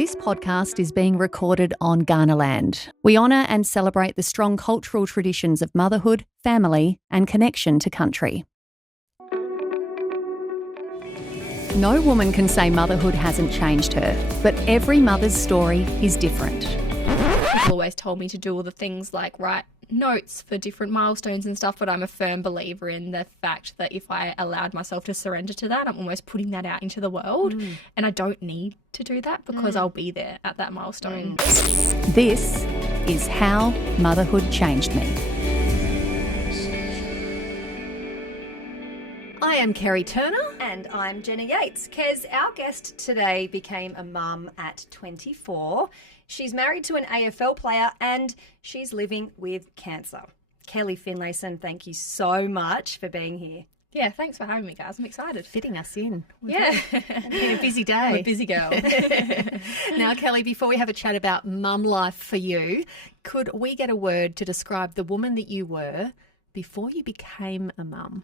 This podcast is being recorded on Kaurna land. We honour and celebrate the strong cultural traditions of motherhood, family and connection to country. No woman can say motherhood hasn't changed her, but every mother's story is different. People always told me to do all the things like write notes for different milestones and stuff, but I'm a firm believer in the fact that if I allowed myself to surrender to that, I'm almost putting that out into the world, and I don't need to do that because I'll be there at that milestone. This is How Motherhood Changed Me. I am Kerry Turner. And I'm Jenna Yates. Kez, our guest today became a mum at 24. She's married to an AFL player and she's living with cancer. Kellie Finlayson, thank you so much for being here. Yeah, thanks for having me, guys. I'm excited. Fitting us in. Yeah. It's been a busy day. I'm a busy girl. Now, Kelly, before we have a chat about mum life for you, could we get a word to describe the woman that you were before you became a mum?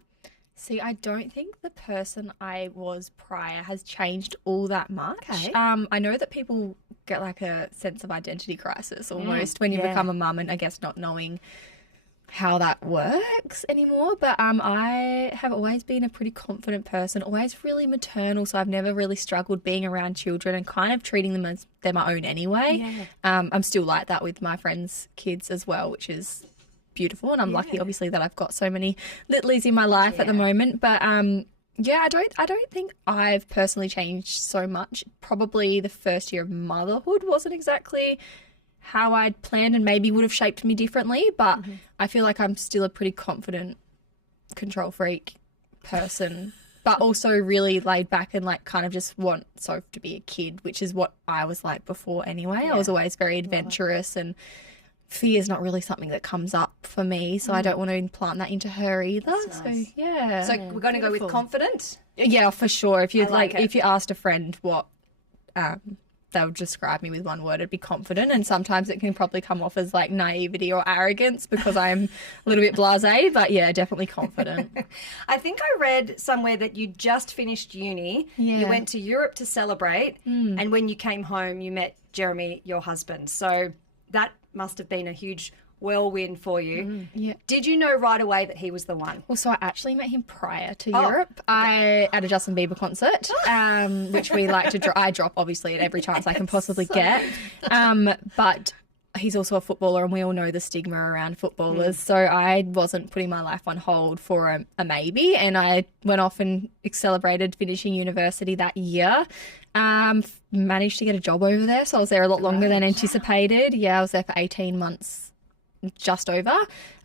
See, I don't think the person I was prior has changed all that much. Okay. I know that people get like a sense of identity crisis almost when you become a mum, and I guess not knowing how that works anymore. But I have always been a pretty confident person, always really maternal, so I've never really struggled being around children and kind of treating them as they're my own anyway. Yeah. I'm still like that with my friends' kids as well, which is beautiful, and I'm lucky obviously that I've got so many littlies in my life at the moment. But I don't think I've personally changed so much. Probably the first year of motherhood wasn't exactly how I'd planned and maybe would have shaped me differently, but I feel like I'm still a pretty confident control freak person, but also really laid back and like kind of just want Soph to be a kid, which is what I was like before anyway. I was always very adventurous, and fear is not really something that comes up for me, so I don't want to implant that into her either. That's nice. So yeah. So we're going to go with confident? Yeah, for sure. If you like it. if you asked a friend what they would describe me with one word, it'd be confident, and sometimes it can probably come off as like naivety or arrogance because I'm a little bit blasé, but yeah, definitely confident. I think I read somewhere that you just finished uni. Yeah. You went to Europe to celebrate, and when you came home, you met Jeremy, your husband. So that must have been a huge whirlwind for you. Yeah. Did you know right away that he was the one? Well, so I actually met him prior to Europe. I at a Justin Bieber concert, which we like to I drop obviously at every chance I can possibly get. But he's also a footballer, and we all know the stigma around footballers. So I wasn't putting my life on hold for a maybe, and I went off and celebrated finishing university that year. Managed to get a job over there, so I was there a lot longer than anticipated. Yeah, I was there for 18 months, just over.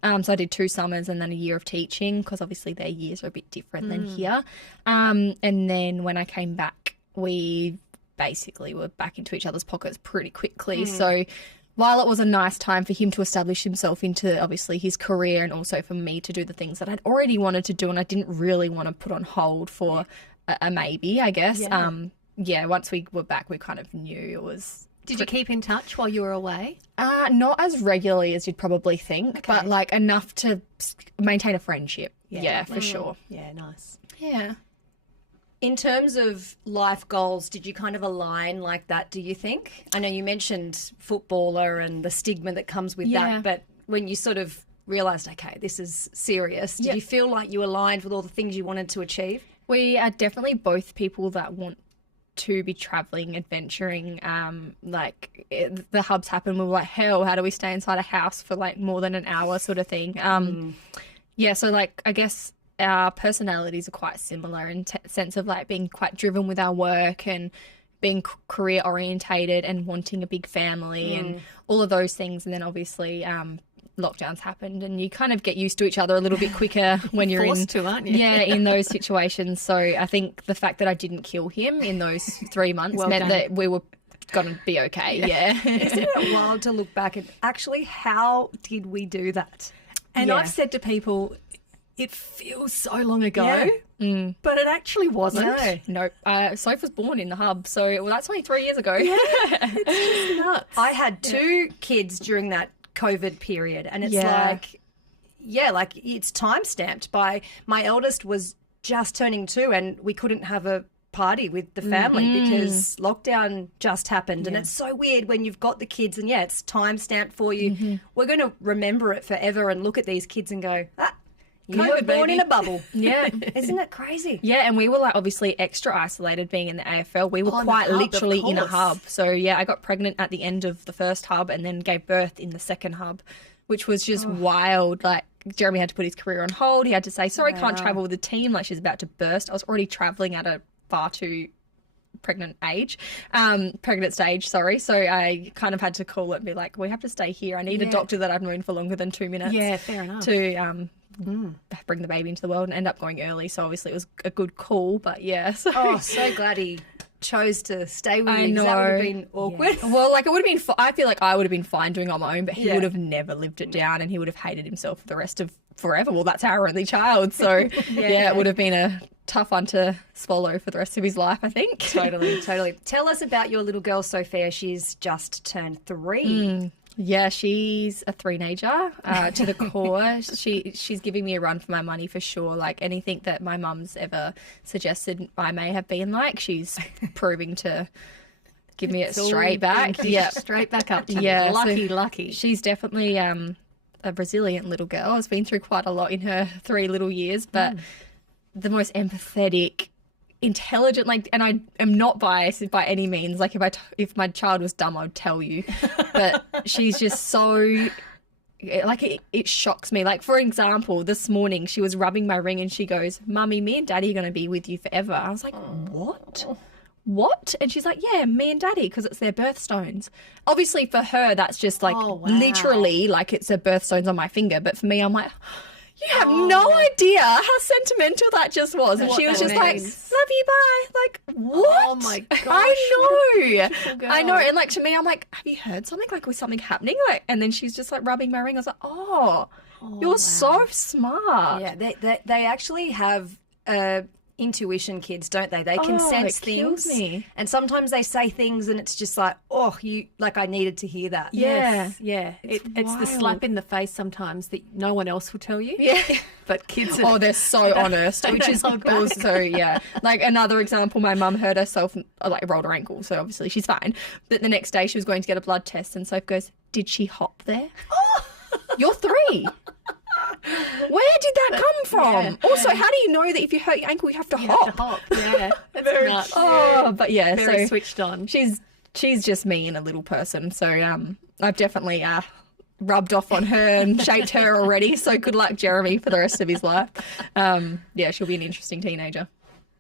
So I did 2 summers and then a year of teaching, because obviously their years are a bit different than here. And then when I came back, we basically were back into each other's pockets pretty quickly. So while it was a nice time for him to establish himself into obviously his career, and also for me to do the things that I'd already wanted to do and I didn't really want to put on hold for a maybe, I guess. Once we were back, we kind of knew it was. Did you keep in touch while you were away? Not as regularly as you'd probably think, but like enough to maintain a friendship. Yeah, for sure. Yeah, nice. Yeah. In terms of life goals, did you kind of align like that, do you think? I know you mentioned footballer and the stigma that comes with that, but when you sort of realised, okay, this is serious, did you feel like you aligned with all the things you wanted to achieve? We are definitely both people that want to be travelling, adventuring. The hubs happened, we were like, hell, how do we stay inside a house for like more than an hour sort of thing? So like I guess our personalities are quite similar in sense of like being quite driven with our work and being career orientated and wanting a big family and all of those things. And then obviously lockdowns happened, and you kind of get used to each other a little bit quicker when you're forced to, aren't you? Yeah, in those situations. So I think the fact that I didn't kill him in those 3 months meant that we were going to be okay. Yeah. Isn't it wild to look back and actually how did we do that? And I've said to people, it feels so long ago, but it actually wasn't. Nope. Soph was born in the hub, so that's only 3 years ago. It's just nuts. I had 2 kids during that COVID period, and it's like it's time stamped by my eldest was just turning 2, and we couldn't have a party with the family because lockdown just happened, and it's so weird when you've got the kids and it's time stamped for you. We're going to remember it forever and look at these kids and go, you were born in a bubble. Yeah. Isn't it crazy? Yeah, and we were like obviously extra isolated being in the AFL. We were quite literally in a hub. So yeah, I got pregnant at the end of the first hub and then gave birth in the second hub, which was just wild. Like Jeremy had to put his career on hold. He had to say, sorry, can't travel with the team. Like she's about to burst. I was already traveling at a far too pregnant stage, sorry. So I kind of had to call it and be like, we have to stay here. I need a doctor that I've known for longer than 2 minutes. Yeah, fair enough. To bring the baby into the world and end up going early. So obviously it was a good call, but yeah. So. Oh, so glad he chose to stay with you. That would have been awkward. Yeah. Well, like it would have been, I feel like I would have been fine doing it on my own, but he would have never lived it down and he would have hated himself for the rest of forever. Well, that's our only child. So it would have been a tough one to swallow for the rest of his life, I think. Totally. Tell us about your little girl, Sophia. She's just turned 3. Yeah, she's a three-nager to the core. She's giving me a run for my money for sure. Like anything that my mum's ever suggested I may have been like, she's proving to give me it straight back. Yeah, straight back up to yeah, lucky. She's definitely a resilient little girl. Has been through quite a lot in her 3 little years, but the most empathetic, intelligent, like, and I am not biased by any means. Like if my child was dumb, I would tell you, but she's just so, like, it shocks me. Like, for example, this morning she was rubbing my ring and she goes, Mummy, me and Daddy are going to be with you forever. I was like, what? And she's like, yeah, me and Daddy, because it's their birthstones. Obviously for her that's just like literally like it's her birthstones on my finger, but for me I'm like, you have no idea how sentimental that just was. And she was just like, love you, bye. Like, what? Oh my gosh. I know. And like to me, I'm like, have you heard something? Like, was something happening? Like, and then she's just like rubbing my ring. I was like, you're so smart. Yeah, they actually have intuition, kids, don't they? They can sense things. Me. And sometimes they say things and it's just like, I needed to hear that. Yes. Yeah. It's the slap in the face sometimes that no one else will tell you. Yeah. But kids are... they're so honest, which is also, Like another example, my mum hurt herself, like rolled her ankle, so obviously she's fine. But the next day she was going to get a blood test and Soph goes, did she hop there? You're 3. Where did that come from? Yeah. Also, how do you know that if you hurt your ankle, you have to hop? Yeah, that's nuts. But yeah, very so switched on. She's just me and a little person. So I've definitely rubbed off on her and shaped her already. So good luck, Jeremy, for the rest of his life. She'll be an interesting teenager.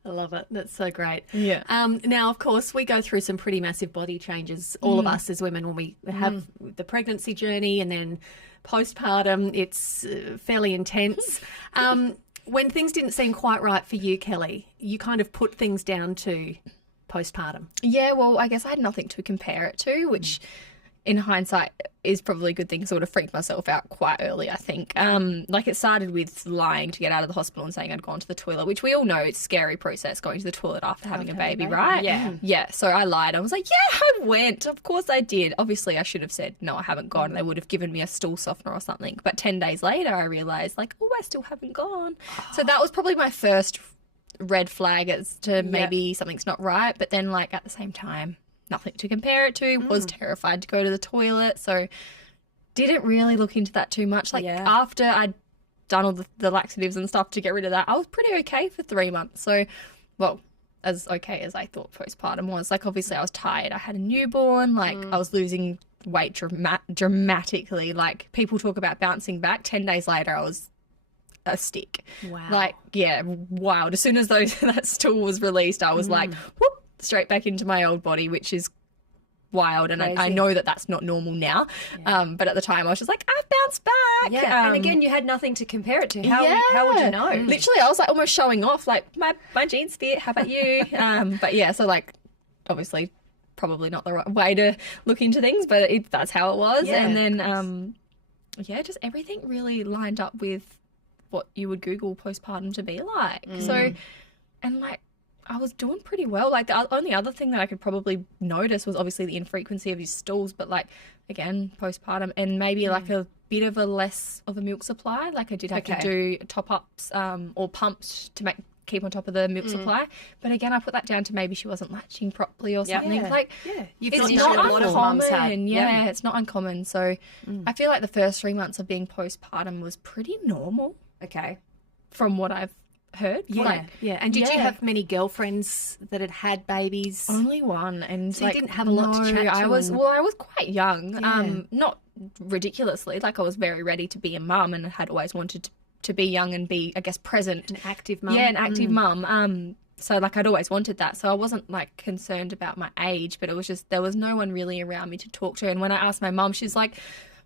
I love it. That's so great. Yeah. Now, of course, we go through some pretty massive body changes, all of us as women, when we have the pregnancy journey and then postpartum. It's fairly intense. When things didn't seem quite right for you, Kellie, you kind of put things down to postpartum. Yeah, well, I guess I had nothing to compare it to, which in hindsight is probably a good thing. Sort of freaked myself out quite early, I think. Like it started with lying to get out of the hospital and saying I'd gone to the toilet, which we all know it's a scary process going to the toilet after having a baby, right? Yeah. Yeah. So I lied. I was like, yeah, I went. Of course I did. Obviously I should have said, no, I haven't gone. They would have given me a stool softener or something. But 10 days later I realised like, I still haven't gone. So that was probably my first red flag as to maybe something's not right. But then like at the same time, nothing to compare it to, was terrified to go to the toilet, so didn't really look into that too much. Like after I'd done all the laxatives and stuff to get rid of that, I was pretty okay for 3 months. So, well, as okay as I thought postpartum was. Like obviously I was tired. I had a newborn, like I was losing weight dramatically. Like people talk about bouncing back. 10 days later I was a stick. Wow. Like, yeah, wild. As soon as that stool was released, I was like, whoop, straight back into my old body, which is wild. And I know that that's not normal now. But at the time I was just like, I've bounced back. Yeah. And again, you had nothing to compare it to. How would you know? Literally, I was like almost showing off, like my jeans fit. How about you? But yeah, so like obviously probably not the right way to look into things, but that's how it was. Yeah, and then, just everything really lined up with what you would Google postpartum to be like. So, and like, I was doing pretty well. Like the only other thing that I could probably notice was obviously the infrequency of his stools, but like again, postpartum and maybe like a bit of a less of a milk supply. Like I did have to do top ups or pumps to keep on top of the milk supply. But again, I put that down to maybe she wasn't latching properly or something. Yeah. Like, You've it's got not a lot of mums had. uncommon. Yeah, it's not uncommon. So I feel like the first 3 months of being postpartum was pretty normal Okay. from what I've heard. Yeah, And did you have many girlfriends that had babies? Only one, and So you didn't have a lot to chat to I was and- I was quite young. Yeah. Not ridiculously. Like, I was very ready to be a mum, and had always wanted to be young and be, I guess, present. An active mum? Yeah, an active mum. So like, I'd always wanted that. So I wasn't like concerned about my age, but it was just there was no one really around me to talk to. And when I asked my mum, she's like,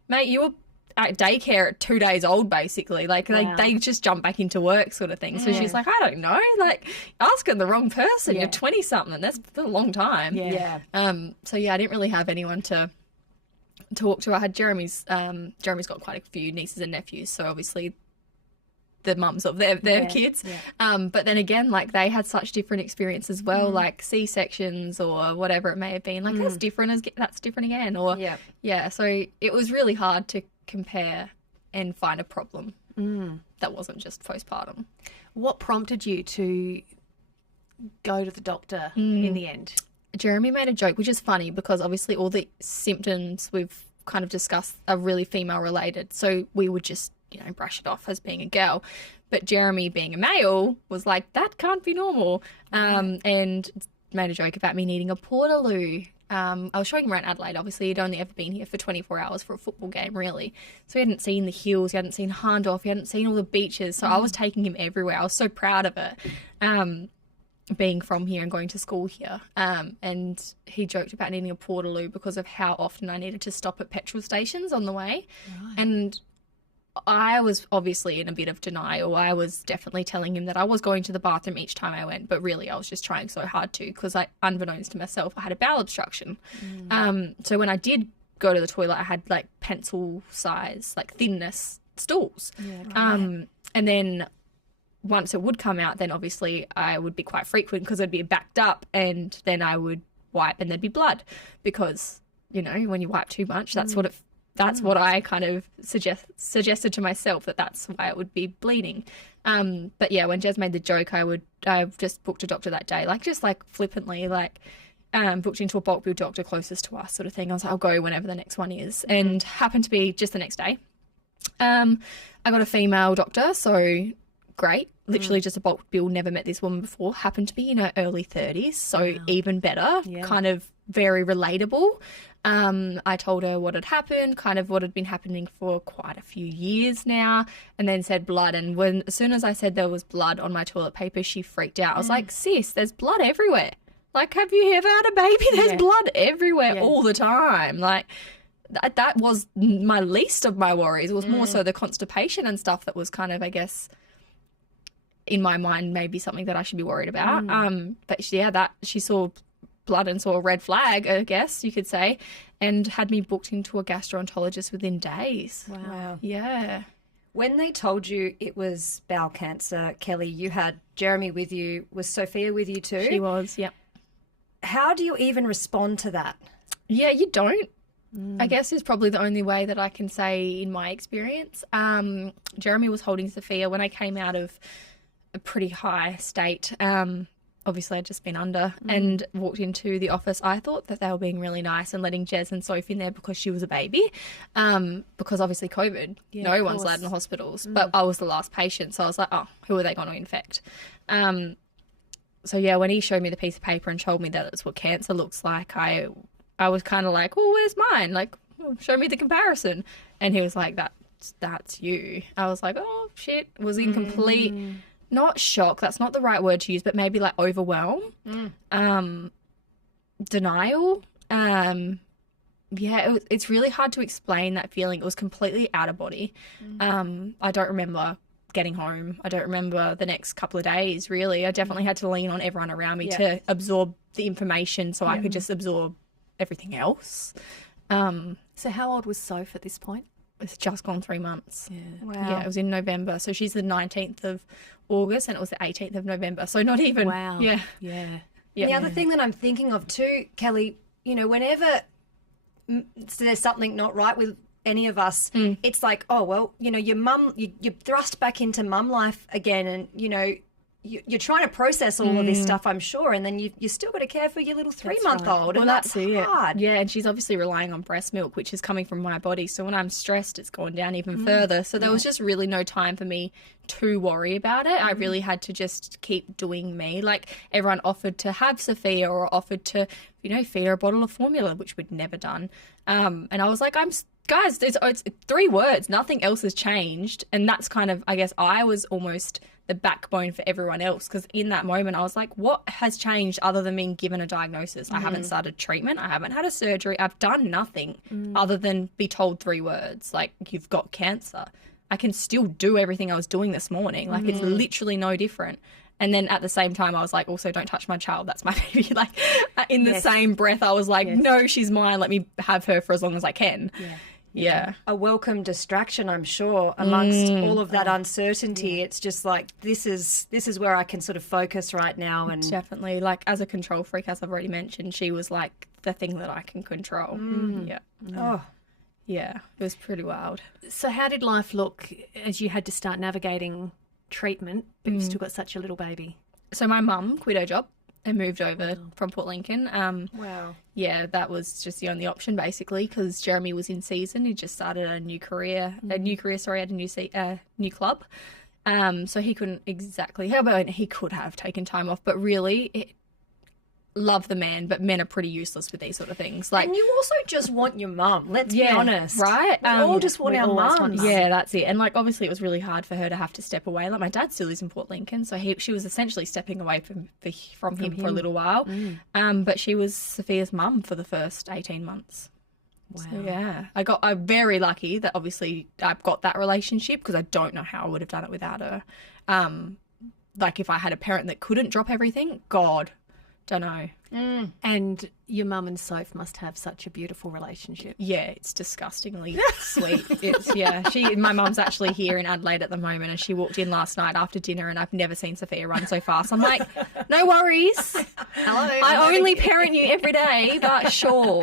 "Mate, you were at daycare at 2 days old, basically. Like, they just jump back into work, sort of thing." So she's like, "I don't know. Like, asking the wrong person. You're 20-something. That's a long time." Yeah. So yeah, I didn't really have anyone to talk to. I had Jeremy's got quite a few nieces and nephews, so obviously the mums of their kids. But then again, like, they had such different experiences as well, like C-sections or whatever it may have been. Like, that's different again. Or so it was really hard to compare and find a problem that wasn't just postpartum. What prompted you to go to the doctor in the end? Jeremy made a joke, which is funny because obviously all the symptoms we've kind of discussed are really female related. So we would just, brush it off as being a girl. But Jeremy, being a male, was like, that can't be normal. And made a joke about me needing a portaloo. I was showing him around Adelaide. Obviously, he'd only ever been here for 24 hours for a football game, really. So he hadn't seen the hills, he hadn't seen Hahndorf, he hadn't seen all the beaches. So I was taking him everywhere. I was so proud of it. Being from here and going to school here. And he joked about needing a portaloo because of how often I needed to stop at petrol stations on the way. Right. And I was obviously in a bit of denial. I was definitely telling him that I was going to the bathroom each time I went, but really I was just trying so hard to, because unbeknownst to myself, I had a bowel obstruction. So when I did go to the toilet, I had like pencil size, like thinness stools. And then once it would come out, then obviously I would be quite frequent because it'd be backed up, and then I would wipe and there'd be blood because, when you wipe too much, that's what I kind of suggested to myself, that's why it would be bleeding. But yeah, when Jez made the joke, I just booked a doctor that day, just flippantly, booked into a bulk bill doctor closest to us, sort of thing. I was like, I'll go whenever the next one is, and happened to be just the next day. I got a female doctor, so great. Literally just a bulk bill, never met this woman before, happened to be in her early 30s, so even better, kind of very relatable. I told her what had happened, kind of what had been happening for quite a few years now, and then said blood. And as soon as I said there was blood on my toilet paper, she freaked out. I was like, sis, there's blood everywhere. Like, have you ever had a baby? There's blood everywhere all the time. Like, that was my least of my worries. It was more so the constipation and stuff that was kind of, I guess, in my mind, maybe something that I should be worried about. But yeah, that she saw blood and saw a red flag, I guess you could say, and had me booked into a gastroenterologist within days. Wow. Yeah. When they told you it was bowel cancer, Kellie, you had Jeremy with you. Was Sophia with you too? She was, yeah. How do you even respond to that? Yeah, you don't. I guess is probably the only way that I can say in my experience. Jeremy was holding Sophia when I came out of a pretty high state. Obviously, I'd just been under and walked into the office. I thought that they were being really nice and letting Jez and Sophie in there because she was a baby. Because obviously COVID, no one's allowed in the hospitals. But I was the last patient, so I was like, oh, who are they going to infect? So yeah, when he showed me the piece of paper and told me that it's what cancer looks like, I was kind of like, well, where's mine? Like, show me the comparison. And he was like, that's you. I was like, oh, shit. Was in complete... not shock, that's not the right word to use, but maybe like overwhelm, denial. It's really hard to explain that feeling. It was completely out of body. I don't remember getting home. I don't remember the next couple of days, really. I definitely had to lean on everyone around me to absorb the information so I could just absorb everything else. So how old was Soph at this point? It's just gone 3 months. Yeah. Wow. Yeah, it was in November. So she's the 19th of August and it was the 18th of November. So not even. Wow. Yeah. Yeah. The other thing that I'm thinking of too, Kellie, whenever there's something not right with any of us, it's like, oh, well, your mum, you're thrust back into mum life again, and, you're trying to process all of this stuff, I'm sure, and then you still got to care for your little 3-month-old, and that's hard. Yeah, and she's obviously relying on breast milk, which is coming from my body. So when I'm stressed, it's gone down even further. So there was just really no time for me to worry about it. I really had to just keep doing me. Like, everyone offered to have Sophia or offered to, feed her a bottle of formula, which we'd never done. And I was like, guys, it's 3 words. Nothing else has changed. And that's kind of, I guess, I was almost the backbone for everyone else, because in that moment I was like, what has changed other than being given a diagnosis? I haven't started treatment. I haven't had a surgery. I've done nothing other than be told 3 words, like, you've got cancer. I can still do everything I was doing this morning. Like, it's literally no different. And then at the same time, I was like, also, don't touch my child. That's my baby. Like, in the same breath, I was like, no, she's mine. Let me have her for as long as I can. Yeah. A welcome distraction, I'm sure, amongst all of that uncertainty. It's just like, this is where I can sort of focus right now. And definitely, like, as a control freak, as I've already mentioned, she was like the thing that I can control. Oh, yeah, it was pretty wild. So how did life look as you had to start navigating treatment, but you've still got such a little baby? So my mum quit her job and moved over from Port Lincoln. Wow. Yeah, that was just the only option, basically, because Jeremy was in season. He just started a new club. So he couldn't exactly, he could have taken time off, but really, love the man, but men are pretty useless with these sort of things. Like, and you also just want your mum, let's be honest. Right? We all just want our mums. Yeah, that's it. And, like, obviously it was really hard for her to have to step away. Like, my dad still lives in Port Lincoln, so she was essentially stepping away from him for a little while. But she was Sophia's mum for the first 18 months. Wow. So, yeah, I'm very lucky that obviously I've got that relationship, because I don't know how I would have done it without her. Like, if I had a parent that couldn't drop everything, God, don't know. And your mum and Soph must have such a beautiful relationship. Yeah, it's disgustingly sweet. It's my mum's actually here in Adelaide at the moment, and she walked in last night after dinner, and I've never seen Sophia run so fast. I'm like, no worries. Hello. I only parent you every day, but sure.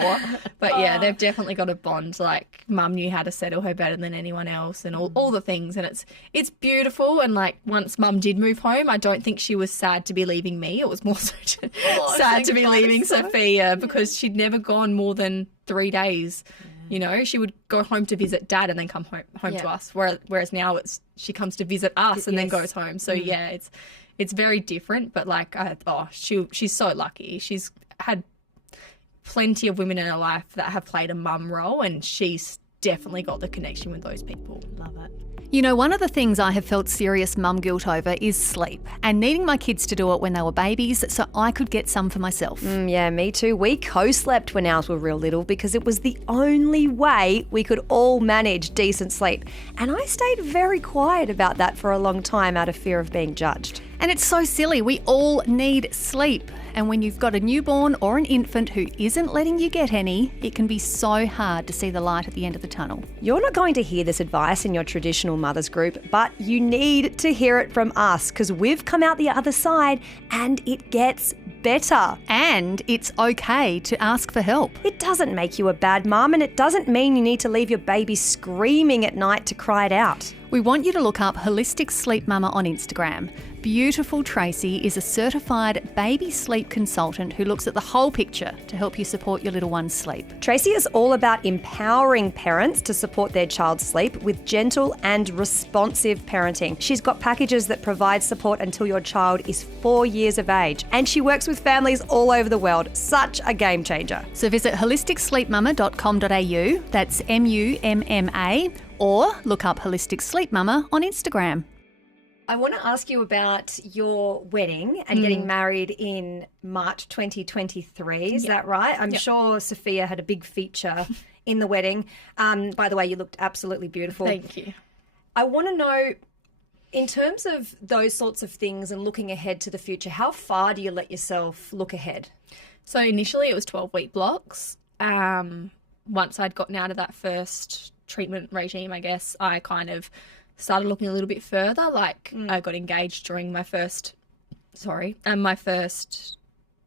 But yeah, they've definitely got a bond. Like, mum knew how to settle her better than anyone else, and all the things, and it's beautiful. And, like, once mum did move home, I don't think she was sad to be leaving me. It was more so sad to be leaving Sophia, because she'd never gone more than 3 days. She would go home to visit dad and then come home to us. Whereas now she comes to visit us and then goes home. So yeah, it's very different. But, like, she's so lucky. She's had plenty of women in her life that have played a mum role, and she's definitely got the connection with those people. Love it. One of the things I have felt serious mum guilt over is sleep, and needing my kids to do it when they were babies so I could get some for myself. Yeah, me too. We co-slept when ours were real little because it was the only way we could all manage decent sleep. And I stayed very quiet about that for a long time out of fear of being judged. And it's so silly. We all need sleep. And when you've got a newborn or an infant who isn't letting you get any, it can be so hard to see the light at the end of the tunnel. You're not going to hear this advice in your traditional mothers group, but you need to hear it from us, because we've come out the other side and it gets better. And it's okay to ask for help. It doesn't make you a bad mum, and it doesn't mean you need to leave your baby screaming at night to cry it out. We want you to look up Holistic Sleep Mama on Instagram. Beautiful Tracy is a certified baby sleep consultant who looks at the whole picture to help you support your little one's sleep. Tracy is all about empowering parents to support their child's sleep with gentle and responsive parenting. She's got packages that provide support until your child is 4 years of age, and she works with families all over the world. Such a game changer. So visit holisticsleepmama.com.au, that's MUMMA, or look up Holistic Sleep Mama on Instagram. I want to ask you about your wedding and getting married in March 2023. Is that right? I'm sure Sophia had a big feature in the wedding. By the way, you looked absolutely beautiful. Thank you. I want to know, in terms of those sorts of things and looking ahead to the future, how far do you let yourself look ahead? So initially it was 12-week blocks. Once I'd gotten out of that first treatment regime, I guess, I kind of started looking a little bit further. Like, I got engaged during my first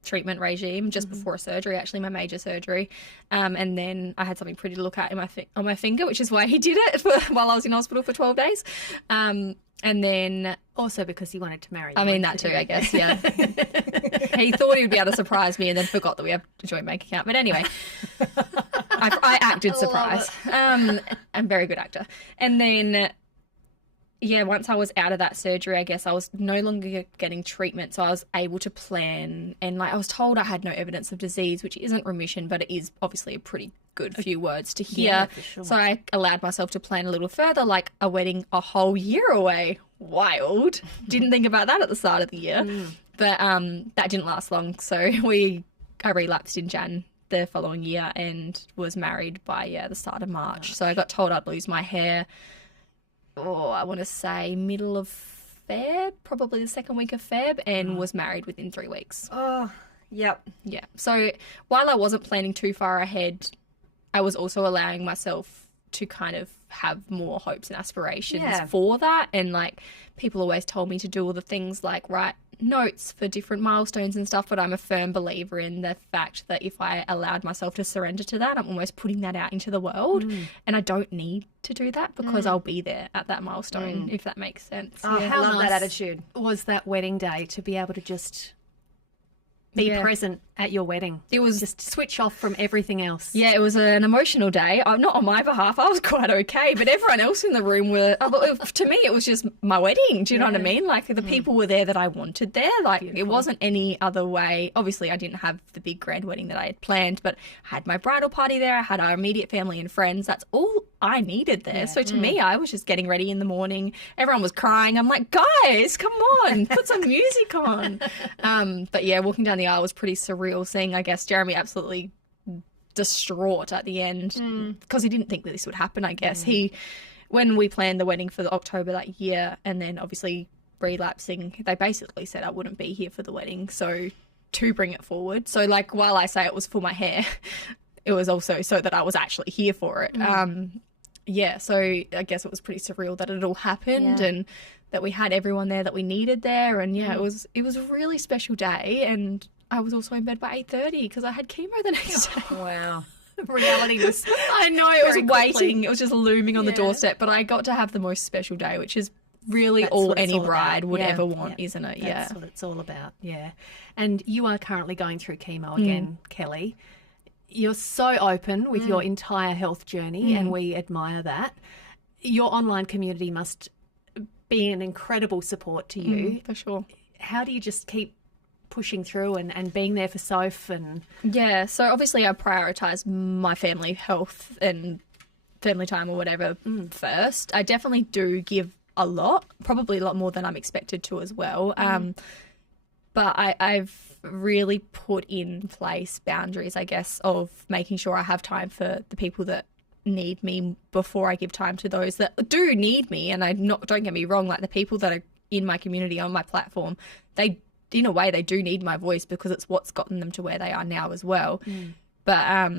treatment regime just before a surgery, actually my major surgery, and then I had something pretty to look at in on my finger, which is why he did it while I was in hospital for 12 days. And then also because he wanted to marry you. I mean, that too, I guess, yeah. He thought he would be able to surprise me and then forgot that we have a joint bank account. But anyway, I acted surprised. I'm a very good actor. And then, yeah, once I was out of that surgery, I guess I was no longer getting treatment. So I was able to plan. And like I was told I had no evidence of disease, which isn't remission, but it is obviously a pretty good few words to hear. Yeah, for sure. So I allowed myself to plan a little further, like a wedding a whole year away. Wild. Didn't think about that at the start of the year. But that didn't last long. So I relapsed in Jan the following year and was married by the start of March. So I got told I'd lose my hair, I want to say middle of Feb, probably the second week of Feb, and was married within 3 weeks. Oh, yep. Yeah. So while I wasn't planning too far ahead, I was also allowing myself to kind of have more hopes and aspirations for that. And like people always told me to do all the things like write notes for different milestones and stuff, but I'm a firm believer in the fact that if I allowed myself to surrender to that, I'm almost putting that out into the world. And I don't need to do that because I'll be there at that milestone, if that makes sense. Oh, How love nice that attitude. was that wedding day to be able to just be present at your wedding? It was just switch off from everything else. Yeah, it was an emotional day. Not on my behalf. I was quite okay, but everyone else in the room were. To me, it was just my wedding. Do you know what I mean? Like the people were there that I wanted there. Like it wasn't any other way. Obviously, I didn't have the big grand wedding that I had planned, but I had my bridal party there. I had our immediate family and friends. That's all I needed there. So to me, I was just getting ready in the morning. Everyone was crying. I'm like, guys, come on, put some music on. But yeah, walking down the aisle was pretty surreal. Seeing, I guess, Jeremy absolutely distraught at the end because he didn't think that this would happen, I guess. When we planned the wedding for October that year and then obviously relapsing, they basically said I wouldn't be here for the wedding, so to bring it forward. So like while I say it was for my hair, it was also so that I was actually here for it. So I guess it was pretty surreal that it all happened and that we had everyone there that we needed there, and it was a really special day. And I was also in bed by 8:30 because I had chemo the next day. Wow. Reality was I know, it was very waiting. quickly. It was just looming on the doorstep, but I got to have the most special day, which is really That's all what it's any all bride about. would Yeah. ever want, Yeah. isn't it? That's what it's all about, And you are currently going through chemo again, Kellie. You're so open with your entire health journey, and we admire that. Your online community must be an incredible support to you. For sure. How do you just keep pushing through and being there for Soph? And Yeah, so obviously I prioritise my family health and family time or whatever first. I definitely do give a lot, probably a lot more than I'm expected to as well. But I've really put in place boundaries, I guess, of making sure I have time for the people that need me before I give time to those that do need me. And don't get me wrong, like the people that are in my community on my platform, they in a way they do need my voice because it's what's gotten them to where they are now as well. But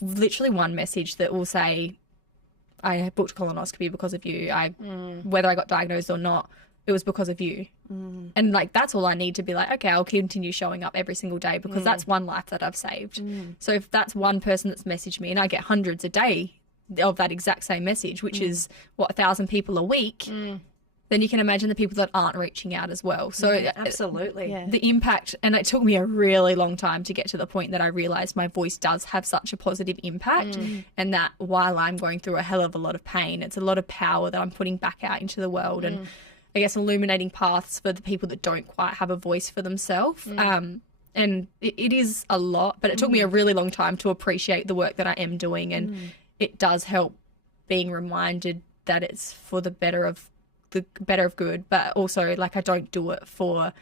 literally one message that will say, I booked colonoscopy because of you. Whether I got diagnosed or not, it was because of you. And like that's all I need to be like, okay, I'll continue showing up every single day because that's one life that I've saved. So if that's one person that's messaged me, and I get hundreds a day of that exact same message, which is 1,000 people a week, then you can imagine the people that aren't reaching out as well. So Absolutely. Yeah. the impact, and it took me a really long time to get to the point that I realised my voice does have such a positive impact, and that while I'm going through a hell of a lot of pain, it's a lot of power that I'm putting back out into the world, and I guess illuminating paths for the people that don't quite have a voice for themselves. And it is a lot, but it took me a really long time to appreciate the work that I am doing, and it does help being reminded that it's for the better of good, but also like I don't do it for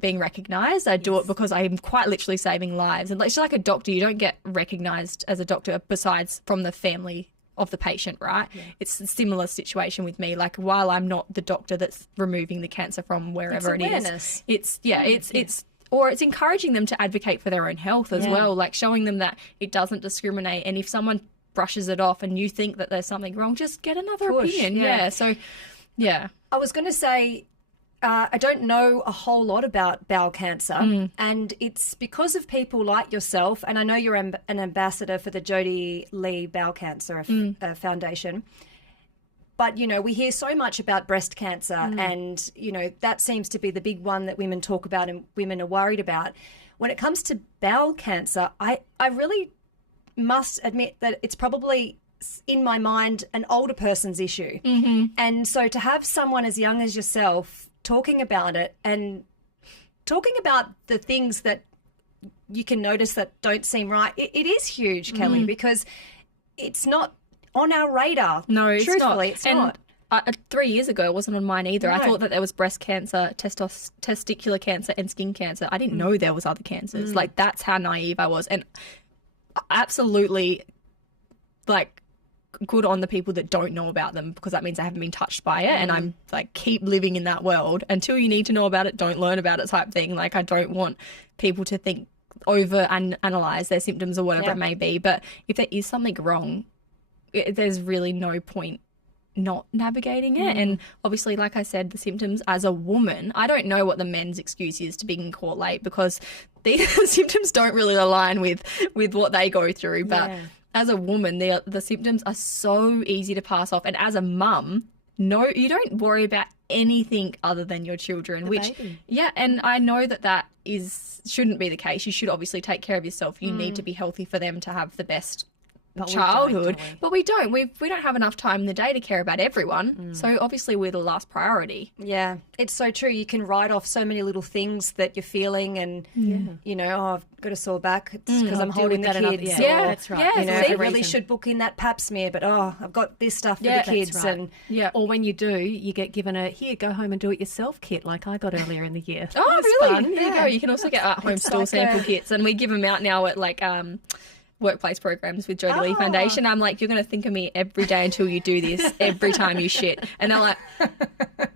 being recognised. I do it because I'm quite literally saving lives. And it's just like a doctor, you don't get recognised as a doctor besides from the family of the patient, right? It's a similar situation with me. Like while I'm not the doctor that's removing the cancer from wherever it is, it's encouraging them to advocate for their own health as well, like showing them that it doesn't discriminate, and if someone brushes it off and you think that there's something wrong, just get another opinion. So I was going to say, I don't know a whole lot about bowel cancer, and it's because of people like yourself, and I know you're an ambassador for the Jodie Lee Bowel Cancer Foundation. But, you know, we hear so much about breast cancer and, you know, that seems to be the big one that women talk about and women are worried about. When it comes to bowel cancer, I really must admit that it's probably, in my mind, an older person's issue. And so to have someone as young as yourself talking about it and talking about the things that you can notice that don't seem right, it is huge, Kellie, because it's not on our radar. No, it's Truthfully, not. it's not. 3 years ago, it wasn't on mine either. No. I thought that there was breast cancer, testicular cancer, and skin cancer. I didn't know there was other cancers. Like, that's how naive I was. And absolutely, like, good on the people that don't know about them, because that means I haven't been touched by it. And I'm like, keep living in that world until you need to know about it. Don't learn about it type thing. Like, I don't want people to think over and analyze their symptoms or whatever it may be. But if there is something wrong, there's really no point not navigating it. And obviously, like I said, the symptoms as a woman, I don't know what the men's excuse is to being in court late, because these symptoms don't really align with what they go through. But as a woman, the symptoms are so easy to pass off. And as a mum, no, you don't worry about anything other than your children, and I know that shouldn't be the case. You should obviously take care of yourself. You need to be healthy for them to have the best childhood, but we don't have enough time in the day to care about everyone. So obviously we're the last priority. Yeah, it's so true. You can write off so many little things that you're feeling, and you know, I've got a sore back because I'm holding the kids. That's right. You know, I really should book in that pap smear, but I've got this stuff for the kids. Right. And or when you do, you get given a go home and do it yourself kit, like I got earlier in the year. Oh, really? Fun. There you go. You can also get at-home store sample kits, and we give them out now at like workplace programs with Jodie Lee Foundation. I'm like, you're going to think of me every day until you do this, every time you shit. And they're like,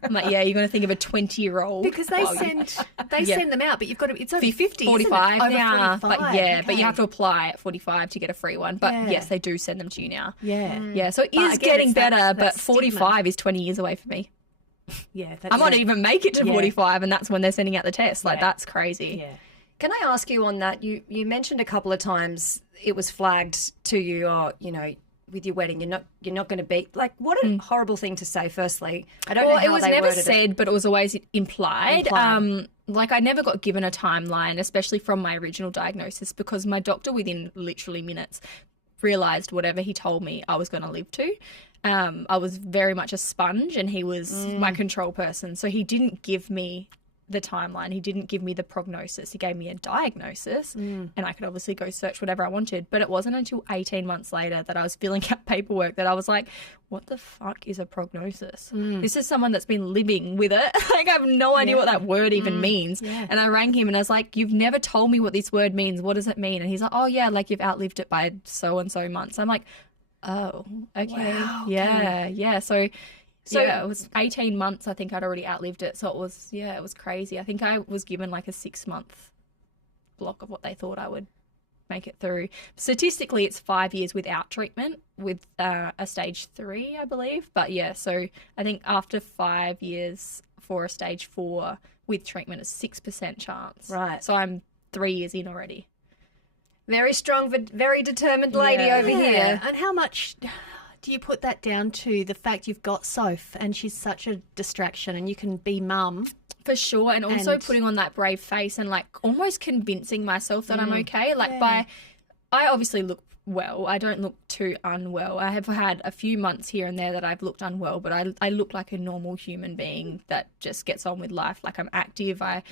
I'm like, yeah, you're going to think of a 20-year-old. Because they send them out, but you've got to, it's over 50, 45 isn't it? now. Over 45. But but you have to apply at 45 to get a free one. But yes, they do send them to you now. Yeah, so it is getting better, but 45 is 20 years away for me. Yeah. I might even make it to 45, and that's when they're sending out the test. Like, that's crazy. Yeah. can I ask you on that? You mentioned a couple of times it was flagged to you, or you know, with your wedding, you're not going to be like. What a horrible thing to say. Firstly, I don't know how it was they never worded said, it. but it was always implied. Like, I never got given a timeline, especially from my original diagnosis, because my doctor within literally minutes realised whatever he told me I was going to live to. I was very much a sponge, and he was my control person. So he didn't give me the timeline. He didn't give me the prognosis. He gave me a diagnosis, and I could obviously go search whatever I wanted. But it wasn't until 18 months later that I was filling out paperwork that I was like, what the fuck is a prognosis? This is someone that's been living with it. Like, I have no idea what that word even means. Yeah. And I rang him and I was like, you've never told me what this word means. What does it mean? And he's like, oh yeah, like you've outlived it by so-and-so months. I'm like, oh, okay. Wow, yeah. So yeah, it was 18 months. I think I'd already outlived it. So it was crazy. I think I was given like a 6-month block of what they thought I would make it through. Statistically, it's 5 years without treatment with a stage 3, I believe. But yeah, so I think after 5 years for a stage 4 with treatment, it's 6% chance. Right. So I'm 3 years in already. Very strong, but very determined lady over here. And how much do you put that down to the fact you've got Soph and she's such a distraction and you can be mum? For sure, and also putting on that brave face and like almost convincing myself that I'm okay. Like I obviously look well. I don't look too unwell. I have had a few months here and there that I've looked unwell, but I look like a normal human being that just gets on with life. Like, I'm active. I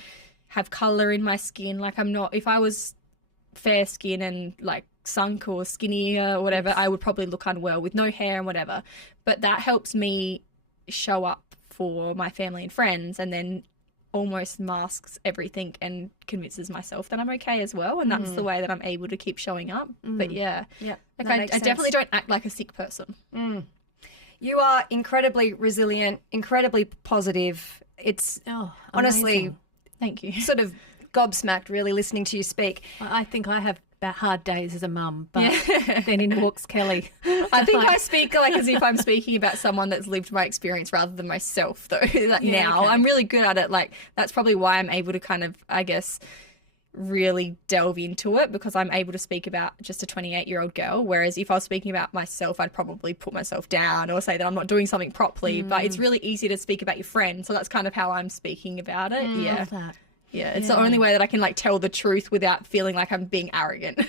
have colour in my skin. Like, I'm not, if I was fair skin and like sunk or skinny or whatever, I would probably look unwell with no hair and whatever. But that helps me show up for my family and friends, and then almost masks everything and convinces myself that I'm okay as well. And that's the way that I'm able to keep showing up. But like I definitely don't act like a sick person. You are incredibly resilient, incredibly positive. It's honestly, thank you, sort of gobsmacked really listening to you speak. I think I have hard days as a mum, but then in walks Kellie. I think I speak like as if I'm speaking about someone that's lived my experience rather than myself, though. Now I'm really good at it. Like that's probably why I'm able to kind of, I guess, really delve into it, because I'm able to speak about just a 28-year-old girl. Whereas if I was speaking about myself, I'd probably put myself down or say that I'm not doing something properly. But it's really easy to speak about your friend, so that's kind of how I'm speaking about it. Yeah. Love that. Yeah, it's the only way that I can like tell the truth without feeling like I'm being arrogant.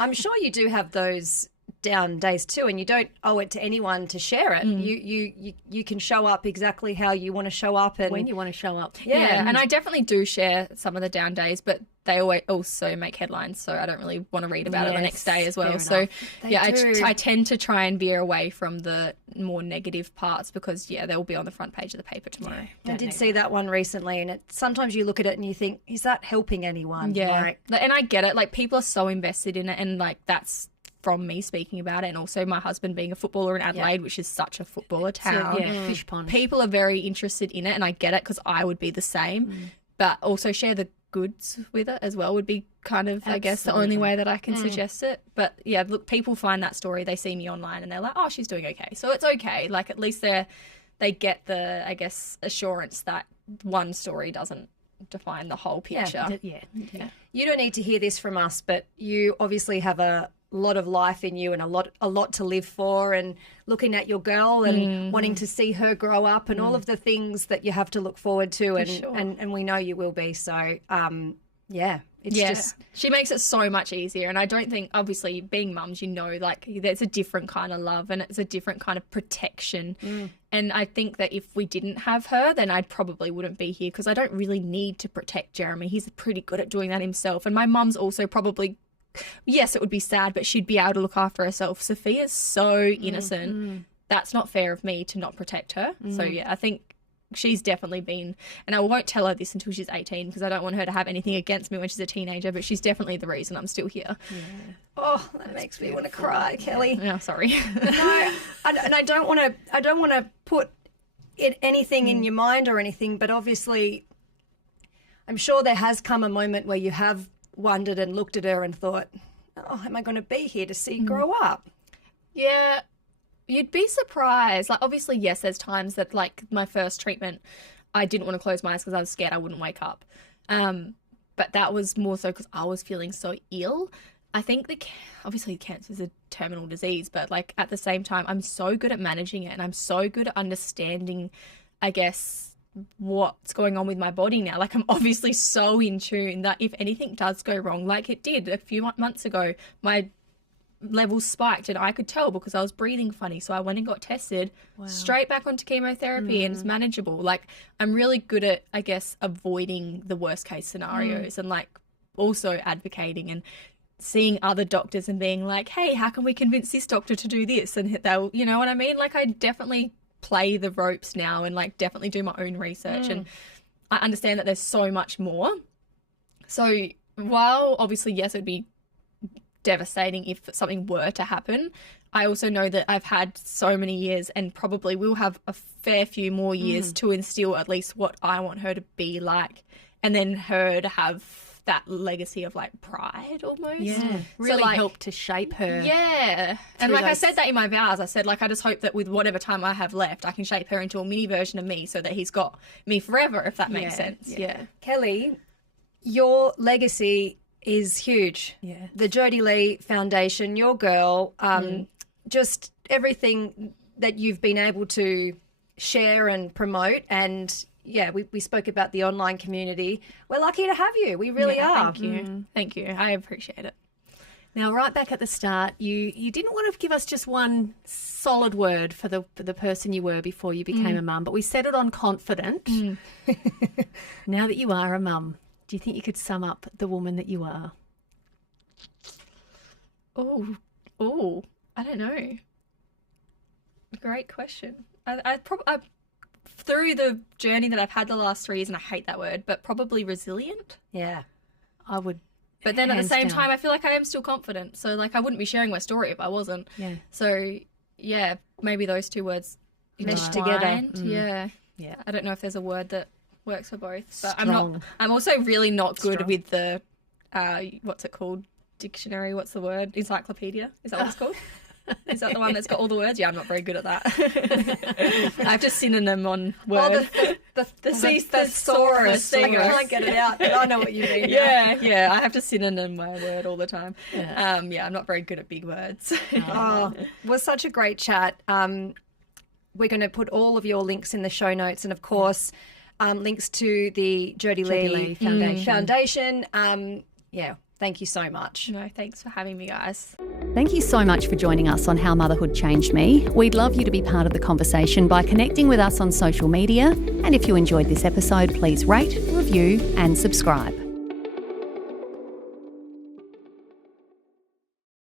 I'm sure you do have those down days too, and you don't owe it to anyone to share it. You can show up exactly how you want to show up and When you want to show up. Yeah, and I definitely do share some of the down days, but they always also make headlines, so I don't really want to read about it the next day as well. So I tend to try and veer away from the more negative parts, because they'll be on the front page of the paper tomorrow. I did see that one recently, and sometimes you look at it and you think, is that helping anyone? Yeah, and I get it. Like people are so invested in it, and like that's from me speaking about it, and also my husband being a footballer in Adelaide, which is such a footballer town. Fish pond. People are very interested in it, and I get it because I would be the same. But also share the goods with it as well would be kind of, I guess, the only way that I can suggest it. But yeah, look, people find that story, they see me online and they're like, oh, she's doing okay. So it's okay. Like at least they get the, I guess, assurance that one story doesn't define the whole picture. Yeah. You don't need to hear this from us, but you obviously have a lot of life in you and a lot to live for, and looking at your girl and wanting to see her grow up and all of the things that you have to look forward to, and we know you will be. So it's just, she makes it so much easier. And I don't think, obviously being mums, like there's a different kind of love and it's a different kind of protection. And I think that if we didn't have her, then I probably wouldn't be here, because I don't really need to protect Jeremy. He's pretty good at doing that himself. And my mum's also probably, yes, it would be sad, but she'd be able to look after herself. Sophia's so innocent. That's not fair of me to not protect her. So yeah, I think she's definitely been, and I won't tell her this until she's 18, because I don't want her to have anything against me when she's a teenager, but she's definitely the reason I'm still here. oh, that makes me want to cry, Kelly. Oh, sorry. No, and I don't want to put anything in your mind or anything, but obviously I'm sure there has come a moment where you have wondered and looked at her and thought, oh, am I going to be here to see grow up? Yeah, you'd be surprised. Like, obviously, yes, there's times that, like, my first treatment, I didn't want to close my eyes because I was scared I wouldn't wake up. But that was more so because I was feeling so ill. I think obviously cancer is a terminal disease, but, like, at the same time, I'm so good at managing it, and I'm so good at understanding, I guess, what's going on with my body now. Like, I'm obviously so in tune that if anything does go wrong, like it did a few months ago, my levels spiked and I could tell because I was breathing funny. So I went and got tested, straight back onto chemotherapy, and it's manageable. Like, I'm really good at, I guess, avoiding the worst case scenarios and, like, also advocating and seeing other doctors and being like, hey, how can we convince this doctor to do this? And they'll, you know what I mean? Like, I definitely play the ropes now and, like, definitely do my own research, and I understand that there's so much more. So while obviously, yes, it would be devastating if something were to happen, I also know that I've had so many years and probably will have a fair few more years to instill at least what I want her to be like, and then her to have that legacy of, like, pride almost. Yeah, really so, like, help to shape her. Yeah. And, like, I said that in my vows. I said, like, I just hope that with whatever time I have left, I can shape her into a mini version of me so that he's got me forever, if that makes sense. Yeah. Kelly, your legacy is huge. Yeah. The Jodie Lee Foundation, your girl, just everything that you've been able to share and promote, and yeah, we spoke about the online community. We're lucky to have you. We really are. Thank you. Thank you. I appreciate it. Now, right back at the start, you didn't want to give us just one solid word for the person you were before you became a mum, but we settled on confident. Now that you are a mum, do you think you could sum up the woman that you are? Oh, I don't know. Great question. I through the journey that I've had the last 3 years, and I hate that word, but probably resilient. Yeah. I would. But then at the same time, I feel like I am still confident. So, like, I wouldn't be sharing my story if I wasn't. Yeah. So, yeah, maybe those two words meshed together. Yeah. Yeah. I don't know if there's a word that works for both. But Strong. I'm also really not good with the, what's it called? Dictionary. What's the word? Encyclopedia. Is that what it's called? Is that the one that's got all the words? Yeah, I'm not very good at that. I have to synonym on word. The thesaurus. I can't get it out, but I know what you mean. Yeah. I have to synonym my word all the time. Yeah, I'm not very good at big words. Oh, was such a great chat. We're going to put all of your links in the show notes, and of course, links to the Jodie Lee Foundation. Thank you so much. No, thanks for having me, guys. Thank you so much for joining us on How Motherhood Changed Me. We'd love you to be part of the conversation by connecting with us on social media. And if you enjoyed this episode, please rate, review and subscribe.